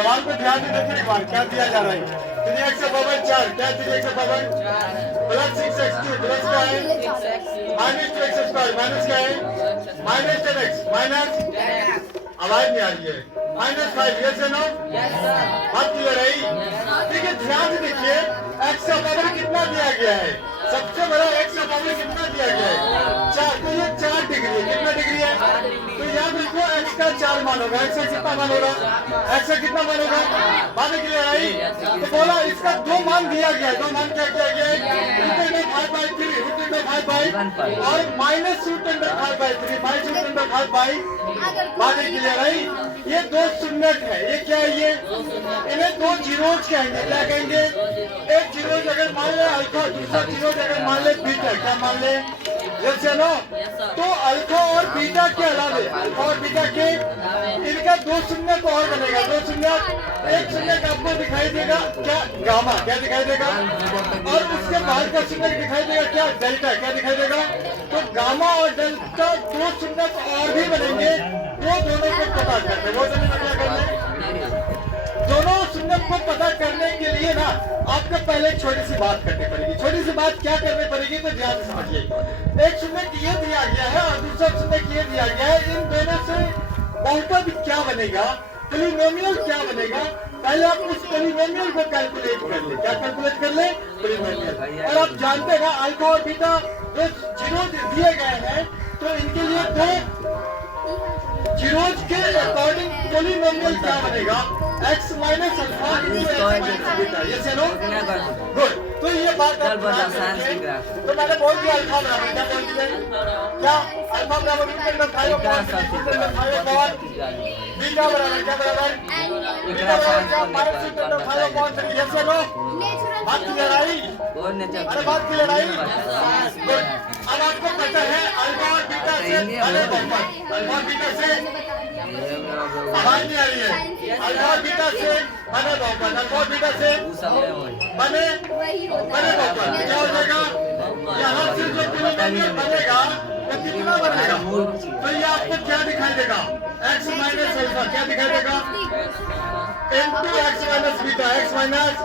सवाल को ध्यान से देखिए एक बार, क्या दिया जा रहा है। 3x का पावर 4, क्या 3x का पावर प्लस 6x2 प्लस क्या है माइनस 2x स्क्वायर, माइनस क्या है माइनस 10x माइनस आवाज नहीं आ रही है माइनस 5, यस या नो, बात क्लियर है। ठीक है, ध्यान से देखिए x का पावर कितना दिया गया है, सबसे बड़ा x का पावर कितना दिया गया है 4, तो ये 4 डिग्री है, कितना डिग्री है, तो याद रखो x का 4 मान होगा, x का कितना मान होगा, x का कितना मान होगा, बात क्लियर आई। तो बोला इसका 2 मान दिया गया है, 2 मान क्या किया गया है √5/3 √5 और माइनस √5/3 5 √5, बात क्लियर आई। ये 2 शून्यक है, ये क्या है, ये इन्हें 2 जीरोज कहेंगे, क्या कहेंगे, एक जीरोज अगर मान ले अल्फा, दूसरा जीरोज अगर मान ले बीटा, क्या मान ले, यस या नो। तो अल्फा और बीटा के अलावे, अल्फा और बीटा के इनका 2 शून्यक और बनेगा, 2 शून्यक, एक शून्यक आपको दिखाई देगा क्या, गामा, क्या दिखाई देगा, और उसके बाद का शून्यक दिखाई देगा क्या, डेल्टा, क्या दिखाई देगा। तो गामा और डेल्टा 2 शून्यक और भी बनेंगे, वो दोनों को पता करते, वो दोनों क्या करना, दोनों शून्यक को पता करने के लिए ना आपको पहले एक छोटी सी बात करनी पड़ेगी। छोटी सी बात क्या करनी पड़ेगी, तो ध्यान से समझिए। एक शून्यक ये दिया गया है और दूसरा शून्यक ये दिया गया है, इन दोनों से बहुपद क्या बनेगा, पॉलिनोमियल क्या बनेगा, पहले आप उस पॉलिनोमियल को कैलकुलेट कर ले, क्या कैलकुलेट कर ले, पॉलिनोमियल। और आप जानते हैं ना अल्फा और बीटा जो जीरो दिए गए हैं, तो इनके लिए 2 जीरोज के अकॉर्डिंग पॉलिनोमियल क्या बनेगा, x minus alpha into x minus beta, ये से नो गुड। तो ये बात आप तो मैंने बोल दिया अल्फा बराबर क्या बोल दिया, क्या अल्फा बराबर बीटा बराबर क्या बराबर, बीटा बराबर क्या माइनस √5/3, ये से नो, बात क्लियर आई, अरे बात क्लियर आई। अब आपको पता है अल्फा और बीटा से अरे बहुपद, अल्फा और बीटा से आवाज नहीं आ रही है, अल्फा और बीटा से बने बहुपद, अल्फा और बीटा से बने बहुपद, क्या हो जाएगा, यहाँ से जो पॉलिनोमियल बनेगा वो कितना बनेगा, तो ये आपको क्या दिखाई देगा, x माइनस अल्फा, क्या दिखाई देगा, into x minus beta, x minus,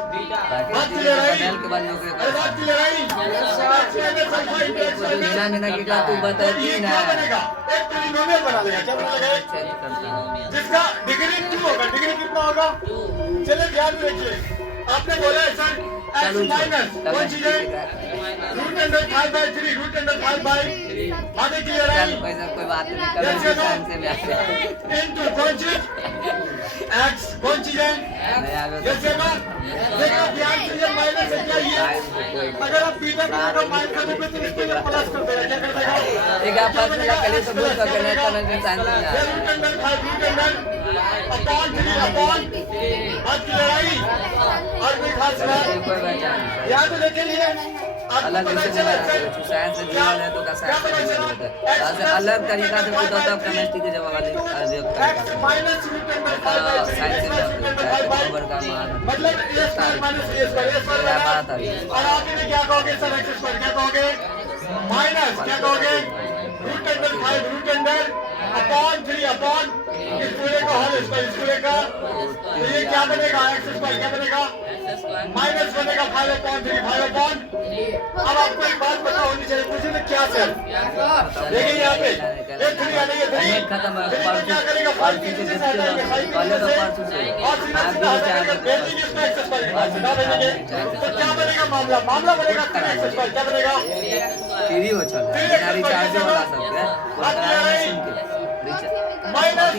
बात क्लियर आई, अरे बात clear I, x minus alpha into x minus, ये क्या बनेगा, एक पॉलिनोमियल बना लेगा, क्या बना लेगा, जिसका डिग्री 2 होगा, डिग्री कितना होगा, चलिए ध्यान रखिए। आपने बोला है सर x माइनस कौन चीज है, √5/3 √5/, बात क्लियर आई, कोई बात नहीं, इंटू कौन चीज x, कौन चीज है, जैसे ना देखो ध्यान से, ये माइनस है क्या, ये अगर आप बीटा को माइनस करोगे तो इसको ये प्लस कर देगा, क्या कर देगा, एक आप पास में कले तो बोल सकते हैं तो मैं चांस नहीं है, बात क्लियर आई। और कोई खास बात याद रखिए, अलग साइंस से जुड़ा है तो का साइंस अलग तरीका से पूछा था केमिस्ट्री के जवाब वाले x माइनस साइंस मतलब a square minus a square, और आप इन्हें क्या कहोगे सर, x स्क्वायर क्या कहोगे, माइनस क्या कहोगे √5 √3 अपॉन इस पूरे का होल स्क्वायर, इस पूरे का, तो ये क्या बनेगा, x स्क्वायर क्या बनेगा, माइनस बनेगा 5/3 5/, अब आपको एक बात पता होनी चाहिए, पूछे तो क्या सर, देखिए यहाँ पे ये 3 आने ये 3 क्या करेगा, 5 पीछे से हटाएंगे, 5 पीछे से और सीधा सीधा हटाएंगे, भेजेंगे इसको x स्क्वायर, सीधा भेजेंगे तो क्या बनेगा, मामला बनेगा 3x स्क्वायर, क्या बनेगा, फ्री हो चल रिचार्ज वाला सब माइनस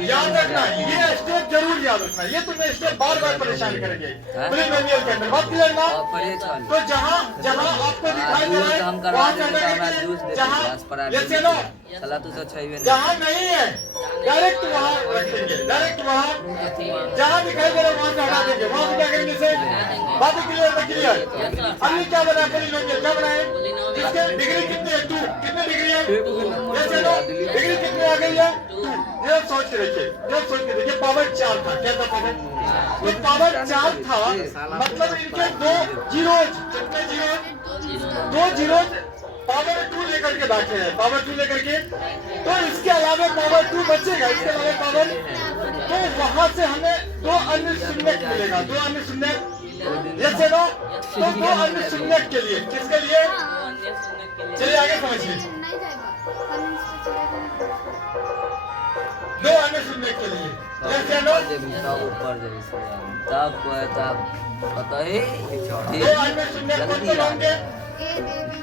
याद रखना, ये स्टेप जरूर याद रखना, ये तुम्हें स्टेप बार बार परेशान करेंगे पॉलिनोमियल के अंदर, बात क्लियर ना। तो जहाँ जहाँ आपको दिखाई दे रहा है वहाँ जहाँ ये चलो जहाँ नहीं है डायरेक्ट वहाँ रखेंगे, डायरेक्ट वहाँ जहाँ दिखाई दे रहा है वहाँ से हटा देंगे, वहाँ से क्या करेंगे इसे, बात क्लियर ना, क्लियर। अभी क्या बना है पॉलिनोमियल, क्या बना है, इसके डिग्री कितनी है, 2, कितनी डिग्री है, ये चलो डिग्री कितनी आ गई है, 2, ये सोच के देखिए, ये सोच के देखिए, पावर 4 था, क्या था पावर, तो पावर 4 था, मतलब इनके 2 जीरोज, कितने जीरोज, 2 जीरोज पावर 2 लेकर के बैठे हैं, पावर 2 लेकर के, तो इसके अलावा पावर 2 बचेगा, इसके अलावा पावर तो वहां से हमें दो अन्य शून्य मिलेगा, दो अन्य शून्य, जैसे नो तो दो अन्य शून्य के लिए, किसके लिए? चलिए आगे समझिए। दो अन्य शून्य के लिए, जैसे नो तब पता ही दो अन्य शून्य कौन कौन होंगे?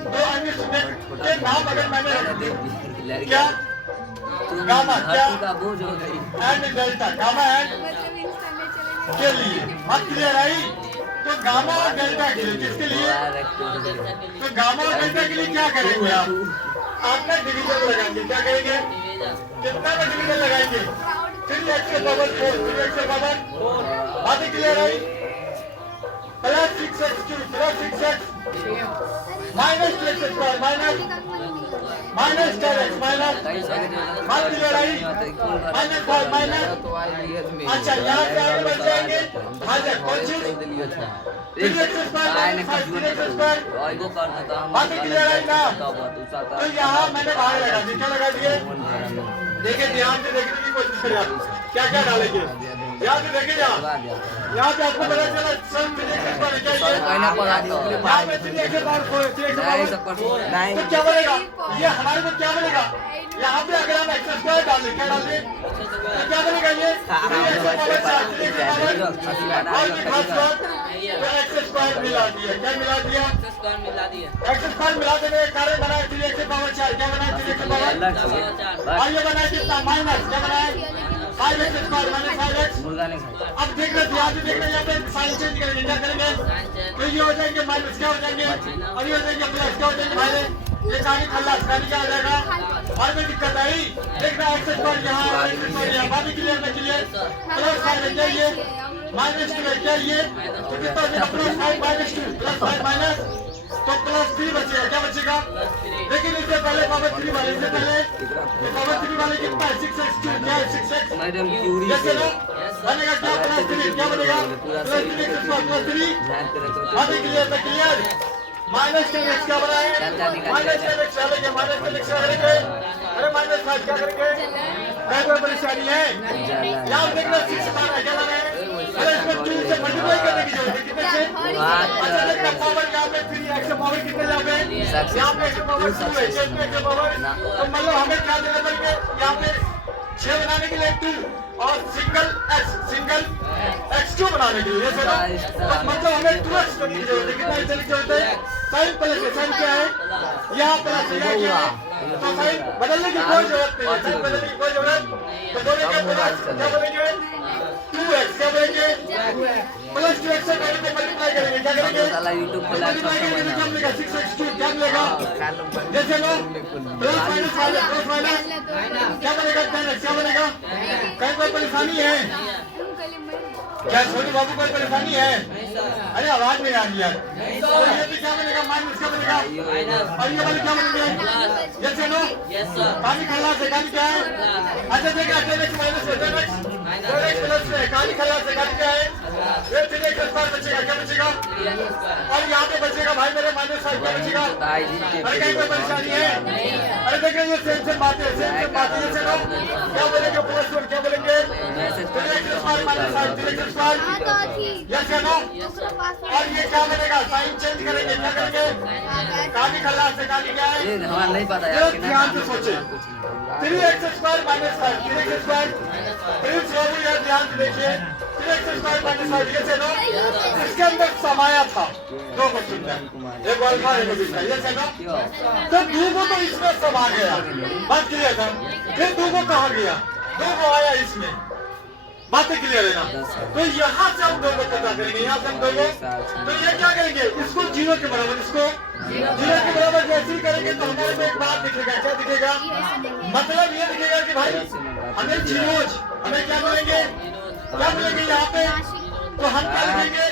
दो अन्य शून्य के नाम अगर मैंने रख दिए, क्या? गामा क्या? का बोझ हो गई एंड डेल्टा, गामा एंड के लिए बात क्लियर आई? तो गामा और डेल्टा के लिए, किसके लिए? तो गामा और डेल्टा के लिए क्या करेंगे आप? आपने डिवीजन लगाएंगे, क्या करेंगे? कितना में डिवीजन लगाएंगे? 3x के पावर 4, 3x के पावर 4, बात clear I? Plus 6x plus 6x minus 2x square minus 10x minus बात क्लियर आई? माइनस 5 माइनस, अच्छा यहाँ से आगे बढ़ जाएंगे, भाजक कौन चीज? 3x square minus 5x square, बात क्लियर आई ना? तो यहाँ मैंने बाहर लगा दी, क्या लगा दिए? देखिए ध्यान से देखने की कोशिश करें आप, क्या क्या डालेंगे यहाँ पे देखिए। यहाँ पे आपको पता चला सब मिलेगा, यहाँ पे 3x तो क्या बनेगा? ये हमारे को क्या बनेगा? यहाँ पे अगर हम एक्स स्क्वायर डाल दें, क्या डाल दें तो क्या बनेगा? ये एक्स स्क्वायर मिला दिया, क्या मिला दिया? एक्स स्क्वायर मिला देने के कारण बना 3x की पावर 4, क्या बना 3x की पावर, और ये बना कितना? माइनस, क्या बना? 5x square minus 5x। अब देख रहे थे, यहाँ पे देख रहे हैं, यहाँ पे साइन चेंज करेंगे, क्या करेंगे? तो ये हो जाएंगे माइनस, क्या हो जाएंगे? और ये हो जाएंगे प्लस, क्या हो जाएंगे भाई? ये कहानी खल्लास, कहानी क्या हो जाएगा? और में दिक्कत आई, देख रहा एक्स स्क्वायर यहाँ, एक्स स्क्वायर यहाँ, बात क्लियर में क्लियर? प्लस 5 क्या ये? माइनस 2 क्या ये? तो कितना हो जाएगा? प्लस 5 माइनस 2 प्लस 5 माइनस, तो प्लस 3 बचेगा, क्या बचेगा? लेकिन इससे पहले पावर 3 वाले, इससे पहले पावर 3 वाले कितना है? 6x क्या है? 6x जैसे ना बनेगा क्या? प्लस 3 क्या बनेगा? प्लस 3x स्क्वायर प्लस 3, बात क्लियर में क्लियर? माइनस 10x क्या बना है? माइनस 10x डालेंगे, माइनस 10x क्या करेंगे? अरे माइनस 5 क्या करेंगे? क्या कोई परेशानी है? यहाँ देखना 6 लाना है, क्या लाना है? अरे इसको 2 से मल्टीप्लाई करने की जरूरत है, कितने से? अच्छा देखना पावर यहाँ पे 3x पावर कितने यहाँ पे? यहाँ पे x पावर 2 है, x पावर, तो मतलब हमें क्या देना पड़ेगा? यहाँ पे 6 बनाने के लिए 2 और सिंगल x क्यों बनाने के लिए? तो मतलब हमें 2x करने की जरूरत है, कितना देने की जरूरत है? साइन प्लस है, साइन क्या है? यहाँ प्लस है, यहाँ क्या है? तो साइन बदलने की कोई जरूरत नहीं है, साइन बदलने की कोई जरूरत, तो बोलेंगे प्लस क्या बोलेंगे? 2x क्या बोलेंगे? प्लस 2x से मल्टीप्लाई करेंगे, क्या करेंगे? मल्टीप्लाई करेंगे तो क्या मिलेगा? 6x2 क्या मिलेगा? जैसे लो प्लस माइनस क्या बनेगा? 10x क्या बनेगा? कहीं कोई परेशानी है क्या? छोटे बाबू कोई परेशानी है? अरे आवाज में आ रही है। तो ये भी क्या बनेगा? माइनस क्या बनेगा? और ये वाले क्या बनेंगे? जैसे नो काली खल्ला से काली क्या है? अच्छा देखा 10x माइनस 10x प्लस है, काली खल्ला से काली क्या है? ये 3x स्क्वायर बचेगा, क्या बचेगा? और यहाँ पे बचेगा भाई मेरे माइनस 5 क्या बचेगा? अरे कहीं कोई परेशानी है? अरे देखिए ये सेम बात है, जैसे नो क्या बोलेंगे? प्लस 1 क्या बोलेंगे? 3x square minus 5 3x square yes या नो? और ये क्या बनेगा? साइन चेंज करेंगे, क्या करेंगे? काली खल्ला से काली क्या है? हमारा नहीं पता यार, ध्यान से सोचे 3x square minus 5 3x square please बाबू यार ध्यान से देखिए 3x स्क्वायर माइनस 5 ये से नो इसके अंदर समाया था दो को सुनना एक अल्फा एक बीटा ये से नो तो दो को तो इसमें समा गया बात क्लियर था फिर दो को कहाँ गया दो को आया इसमें बातें क्लियर है ना तो यहाँ से हम दो को पता करेंगे यहाँ से हम दो को तो ये क्या करेंगे इसको 0 के बराबर इसको 0 के बराबर जैसे ही करेंगे तो हमारे को एक बात दिखेगा क्या दिखेगा मतलब ये दिखेगा कि भाई हमें जीरोज हमें क्या मिलेंगे यहाँ पे तो हम क्या लिखेंगे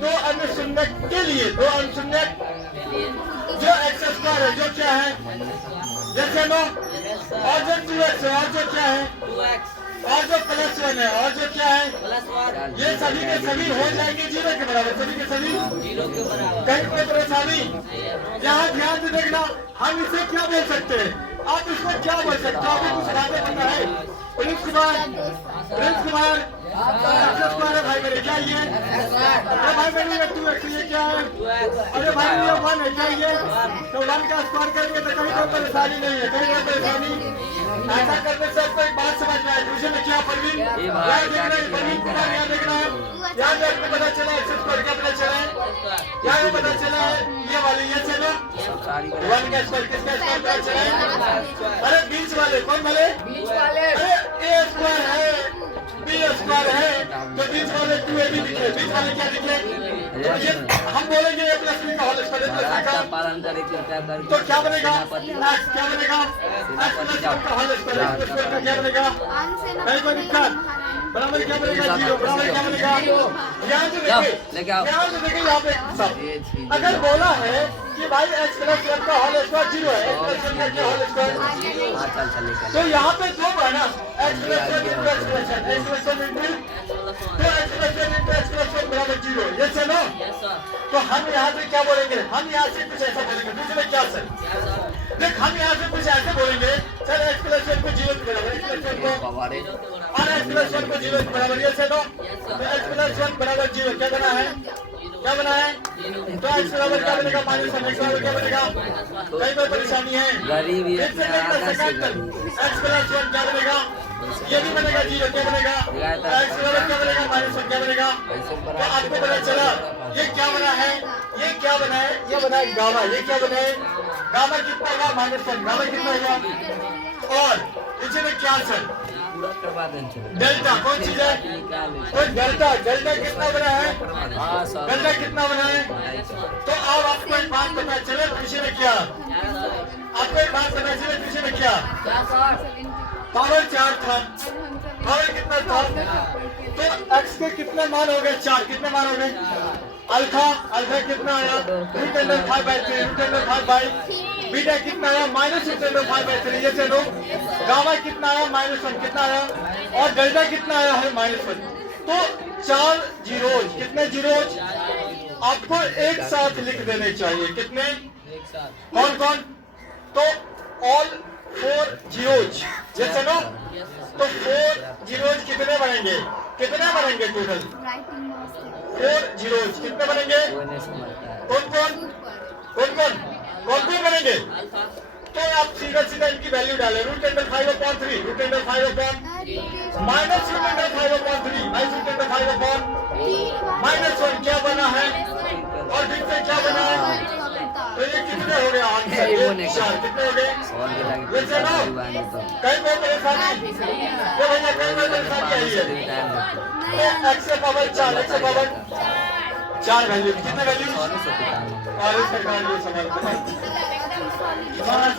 दो अन्य शून्य के लिए दो अन्य शून्य जो x स्क्वायर है जो क्या है जैसे नो और जो 2x है और जो क्या है और जो प्लस 1 है और जो क्या है ये सभी के सभी हो जाएंगे 0 के बराबर सभी के सभी कहीं कोई परेशानी यहाँ ध्यान से देखना हम इसे क्या बोल सकते हैं आप इसको क्या बोल सकते हो आपको कुछ बातें पता है police Kumar Prince Kumar x square है भाई मेरे, क्या ये? अरे भाई मेरे ये 2x, ये क्या है? अरे भाई ये 1 है, क्या ये? तो 1 का स्क्वायर करेंगे तो कहीं कोई परेशानी नहीं है, कहीं कोई परेशानी। ऐसा करने से आपको एक बात समझ में आए, ट्यूशन में क्या परवीन याद देखना है, परवीन कुमार याद देखना है, याद रखने पता चला एक्स स्क्वायर क्या पता चला है, क्या पता चला है? ये वाले ये चलो 1 का स्क्वायर किसका स्क्वायर पता चला है? अरे बीच वाले, कौन वाले? अरे ए स्क्वायर है, बी स्क्वायर है, तो बीच वाले 2ab दिखे, बीच वाले क्या दिखे? तो ये हम बोलेंगे a प्लस b का होल स्क्वायर प्लस b का पालन करे तो क्या बनेगा? x क्या बनेगा? x प्लस 1 का होल स्क्वायर प्लस स्क्वायर का क्या बनेगा? नहीं कोई दिक्कत, बराबर क्या बनेगा? 0 बराबर क्या बनेगा? यहाँ से देखिए, यहाँ से देखिए, यहाँ पे सब अगर बोला है कि भाई x प्लस 1 का होल स्क्वायर 0 है, x प्लस 1 का क्या होल स्क्वायर, तो यहाँ पे दो है ना, x plus 1 into x plus 1, x plus 1 into तो x plus 1 into x plus 1 बराबर 0, ये चलो। तो हम यहाँ से क्या बोलेंगे? हम यहाँ से कुछ ऐसा बोलेंगे, दूसरे क्या सर? देख हम यहाँ से कुछ ऐसे बोलेंगे, सर x प्लस 1 को 0 के बराबर, x प्लस 1 को और x प्लस 1 को 0 के बराबर, ये चलो। तो x प्लस 1 बराबर 0 क्या बना है? क्या बना है? तो x बराबर क्या बनेगा? -1, x बराबर क्या बनेगा? कहीं कोई परेशानी है? गरीबी x प्लस 1 क्या बनेगा? ये भी बनेगा 0, क्या बनेगा? x बराबर क्या बनेगा? -1 क्या बनेगा? तो आपको पता चला ये क्या बना है? ये क्या बना है? ये बना है गामा, ये क्या बना है? गामा कितना होगा? -1, गामा कितना होगा? और पीछे में क्या सर? पूरा करवा देंगे डेल्टा, कौन चीज है? तो डेल्टा, डेल्टा कितना बना है? डेल्टा कितना बना है? तो अब आपको एक बात पता चले पीछे में क्या? आपको एक बात पता चले पीछे में क्या? पावर 4 था, पावर कितना था? तो x के कितने मान हो गए? 4, कितने मान हो गए? अल्फा, अल्फा कितना आया? √5/3, √5/, बीटा कितना आया? -√5/3, ये चलो। गामा कितना आया? -1, कितना आया? और डेल्टा कितना आया है? -1। तो 4 जीरोज, कितने जीरोज आपको एक साथ लिख देने चाहिए? कितने? कौन कौन? तो ऑल 4 जीरोज, ये चलो। तो 4 जीरोज कितने बनेंगे? कितने बनेंगे टोटल? 4 जीरोज कितने बनेंगे? कौन कौन? कौन कौन? कौन कौन बनेंगे? तो आप सीधा सीधा इनकी वैल्यू डालें, √5/3, √5/3 -√5/3 क्या बना है? और फिर से क्या बना है? तो ये कितने हो गए आंसर? कितने हो गए? ये चलो कहीं कोई परेशानी? तो भैया कहीं कोई परेशानी आई है? तो x से पावर 4, x से पावर 4 वैल्यू, कितने वैल्यू? और इस प्रकार ये सवाल